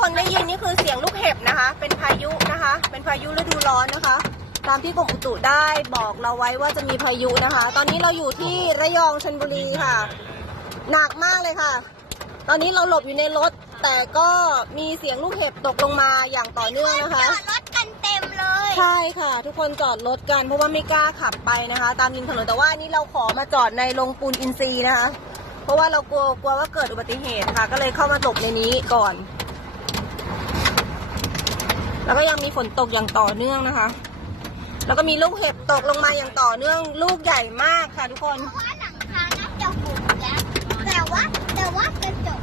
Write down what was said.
คนได้ยินนี่คือเสียงลูกเห็บนะคะ เป็นพายุนะคะ เป็นพายุฤดูร้อนนะคะ ตามที่กรมอุตุได้บอกเราไว้ว่าจะมีพายุนะคะ ตอนนี้เราอยู่ที่ระยองชลบุรีค่ะ หนักมากเลยค่ะ ตอนนี้เราหลบอยู่ในรถ แต่ก็มีเสียงลูกเห็บตกลงมาอย่างต่อเนื่องนะคะ จอดรถกันเต็มเลย ใช่ค่ะ ทุกคนจอดรถกันเพราะว่าไม่กล้าขับไปนะคะ ตามริมถนนแต่ว่านี่เราขอมาจอดในโรงปูนอินทรีย์นะคะ เพราะว่าเรากลัวว่าเกิดอุบัติเหตุค่ะ ก็เลยเข้ามาหลบในนี้ก่อน แล้วก็ยังมีฝนตกอย่างต่อเนื่องนะคะ แล้วก็มีลูกเห็บตกลงมาอย่างต่อเนื่องลูกใหญ่มากค่ะทุกคน เพราะว่าหลังคาน่าจะฝุ่นแล้วแต่ว่ากระจก